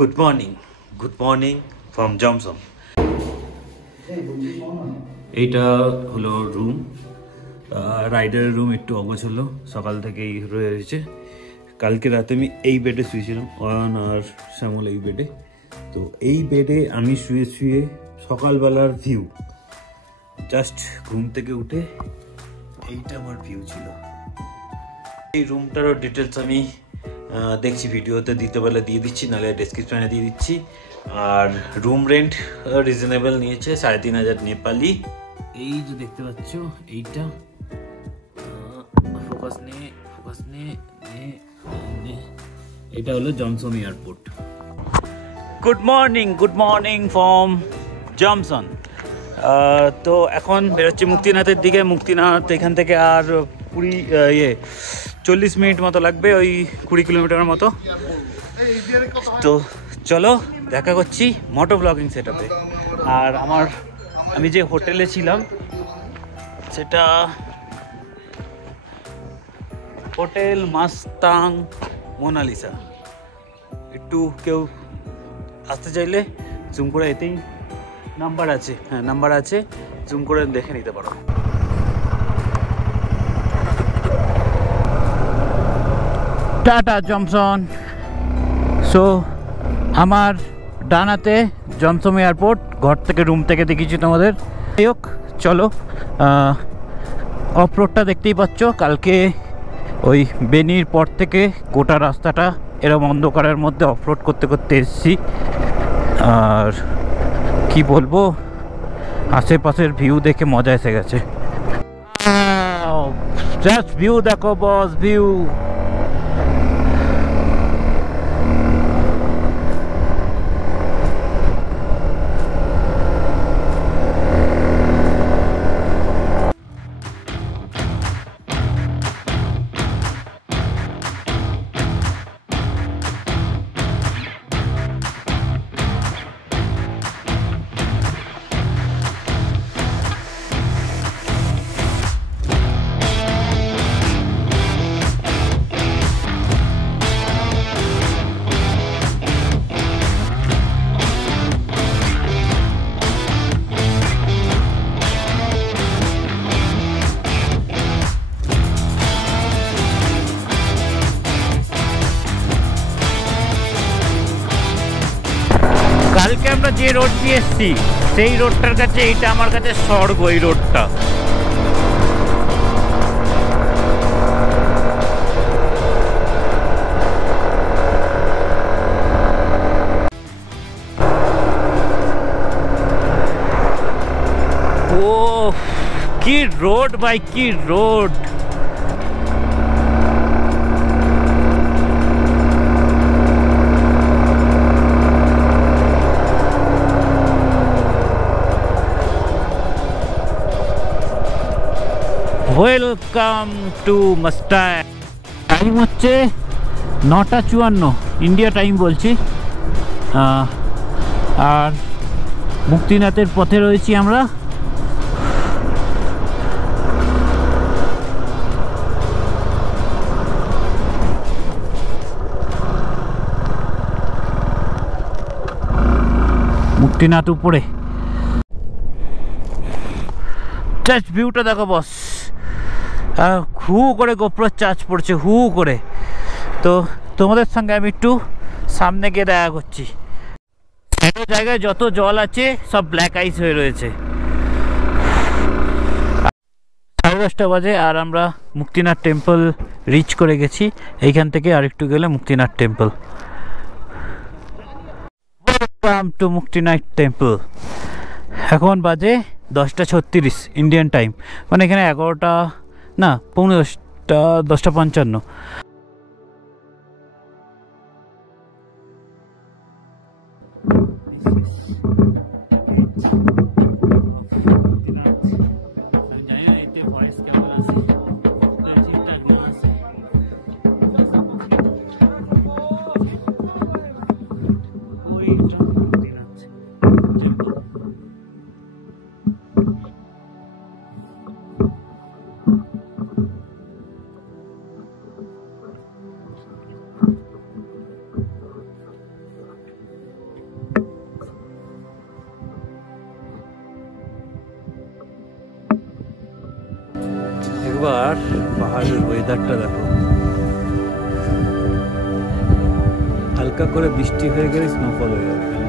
Good morning from Johnson. এইটা হলো room, রাইডারের room. একটু অগোছলো, সকাল থেকেই রয়েছে। কালকে রাতে আমি এই বেডে শুয়েছিলাম, অয়ন আর শ্যামল এই বেডে। তো এই বেডে আমি শুয়ে শুয়ে সকালবেলার ভিউ, জাস্ট ঘুম থেকে উঠে এইটা আমার ভিউ ছিল। এই রুমটারও ডিটেলস আমি দেখছি ভিডিওতে, দিতে পারলে দিয়ে দিচ্ছি, নাহলে ডেসক্রিপশনে দিয়ে দিচ্ছি। আর রুম রেন্ট রিজনেবল নিয়েছে, 3,500 নেপালি। এই যে দেখতে পাচ্ছ, এইটা ফোকাস নে, এটা হলো Johnson airport. Good morning from Johnson. তো এখন বেরোচ্ছি মুক্তিনাথের দিকে। মুক্তিনাথ এখান থেকে আর 40 মিনিট মতো লাগবে, ওই 20 কিলোমিটার মতো। তো চলো দেখা করছি মোটো ব্লগিং সেটআপে। আর আমি যে হোটেলে ছিলাম সেটা হোটেল মাস্তাং মোনালিসা। একটু কেউ আসতে চাইলে জুম করে, এতেই নাম্বার আছে, হ্যাঁ নাম্বার আছে, জুম করে দেখে নিতে পারো। Tata Johnson. সো আমার ডানাতে জনসন এয়ারপোর্ট, ঘর থেকে রুম থেকে দেখিয়েছি তোমাদের। যাই হোক চলো, অফ রোডটা দেখতেই পাচ্ছ। কালকে ওই বেনির পর থেকে গোটা রাস্তাটা এরকম অন্ধকারের মধ্যে অফ রোড করতে করতে এসেছি। আর কি বলবো, আশেপাশের ভিউ দেখে মজা এসে গেছে। জাস্ট ভিউ দেখো বস, ভিউ। কালকে আমরা যে রোড দিয়ে এসেছি সেই রোডটার কাছে এইটা আমার কাছে স্বর্গ। এই রোডটা ও কি রোড ভাই, কি road. Welcome to Mustang. Time হচ্ছে 9:54 ইন্ডিয়া টাইম বলছি। আর মুক্তিনাথের পথে রয়েছি আমরা। মুক্তিনাথ উপরে, জাস্ট ভিউটা দেখো বস। হু করে গোপ্রো চার্জ পড়ছে, হু করে। তো তোমাদের সঙ্গে আমি একটু সামনে গিয়ে দেখা করছি। এত জায়গায় যত জল আছে সব ব্ল্যাক আইস হয়ে রয়েছে। 10:30 বাজে আর আমরা মুক্তিনাথ টেম্পল রিচ করে গেছি। এইখান থেকে আরেকটু গেলে Muktinath temple. Welcome to Muktinath temple. এখন বাজে 10:36 ইন্ডিয়ান টাইম, মানে এখানে 11টা না 10:15, 10:55। ওয়েদারটা দেখো, হালকা করে বৃষ্টি হয়ে গেলে স্নোফল হয়ে যাবে এখানে।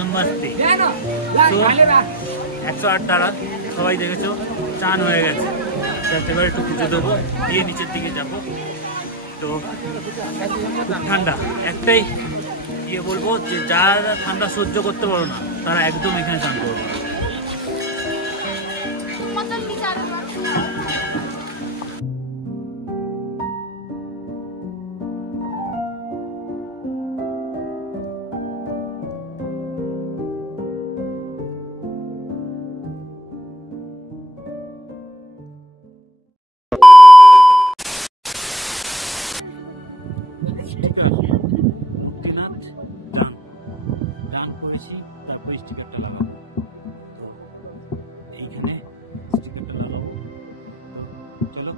नमस्ते। तो 108 तारा सबाई देखेছো চান হয়ে গেছে। এবার একটু পুজো দেবো, দিয়ে নিচের দিকে যাবো। তো ঠান্ডা, একটাই ইয়ে বলবো যে যারা ঠান্ডা সহ্য করতে পারো না তারা একদম এখানে চান করবো। স্টিকার মুক্তিনাথ গান করেছি, তারপর স্টিকারটা লাগাবো। তো এইখানে স্টিকারটা লাগাবো। চলো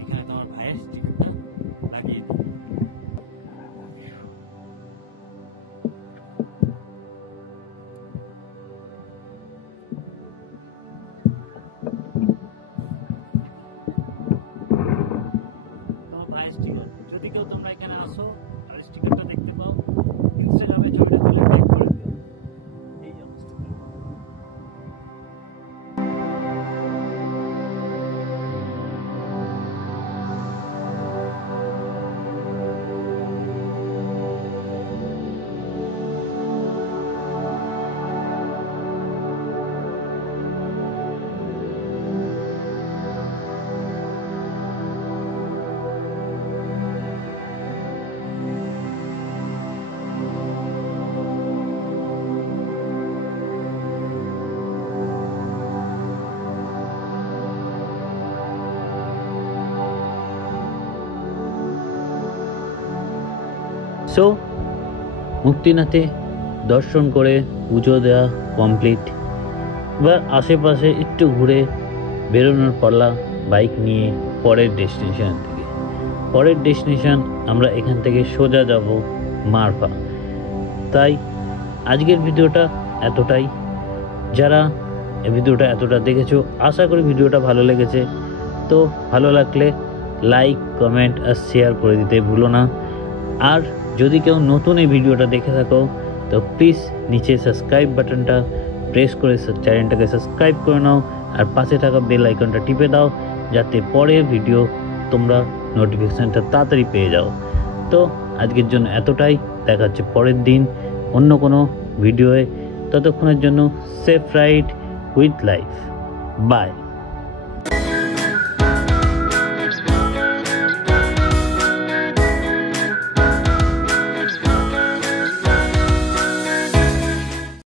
এখানে তোমার ভাইয়ের স্টিকারটা লাগিয়ে দিই। যদি কেউ তোমরা এখানে আসো আর স্টিকারটা দেখতে পাও, ইনস্টাগ্রামে ছবিটা তুলে ট্যাগ করে দিও। এই অবস্থা। সো মুক্তিনাথে দর্শন করে পুজো দেওয়া কমপ্লিট। এবার আশেপাশে একটু ঘুরে বেরোনোর পালা বাইক নিয়ে পরের ডেস্টিনেশন থেকে। পরের ডেস্টিনেশন আমরা এখান থেকে সোজা যাব মারফা। তাই আজকের ভিডিওটা এতটাই। যারা এই ভিডিওটা এতটা দেখেছো, আশা করি ভিডিওটা ভালো লেগেছে। তো ভালো লাগলে লাইক, কমেন্ট আর শেয়ার করে দিতে ভুলো না। আর যদি কেউ নতুন এই ভিডিওটা দেখে থাকো তো প্লিজ নিচে সাবস্ক্রাইব বাটনটা প্রেস করে চ্যানেলটাকে সাবস্ক্রাইব করে নাও, আর পাশে থাকা বেল আইকনটা টিপে দাও যাতে পরের ভিডিও তোমরা নোটিফিকেশানটা তাড়াতাড়ি পেয়ে যাও। তো আজকের জন্য এতটাই। দেখা হচ্ছে পরের দিন অন্য কোনো ভিডিওয়ে। ততক্ষণের জন্য safe ride with life. By.